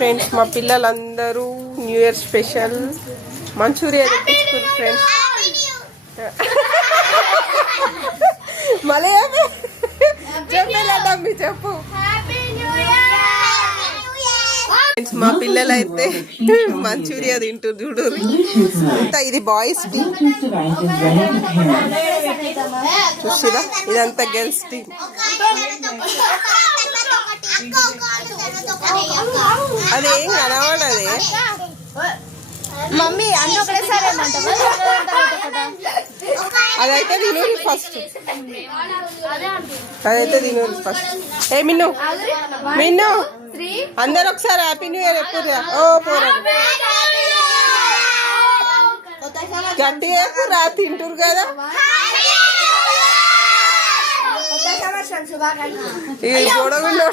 Friends మా పిల్లలందరూ new year special manchuria తెప్పించుకున్నారు ఫ్రెండ్స్. మళ్ళీ చెప్పేలాడమ్మి చెప్పు. మా పిల్లలైతే మంచూరియా తింటారు చూడు. ఇది బాయ్స్ టీమ్ చూసిరా, ఇదంతా గర్ల్స్ టీమ్. అదేం కనబడదే మమ్మీ అన్న ఒకటేసారి అదైతే తినూరి ఫస్ట్, అదైతే తినూరి ఫస్ట్. ఏ మిన్ను మిన్ను అందరు ఒకసారి హ్యాపీ న్యూ ఇయర్ ఎప్పుడు. ఓ పోరా గట్టిగా రా, తింటారు కదా. ఇది చూడకుండా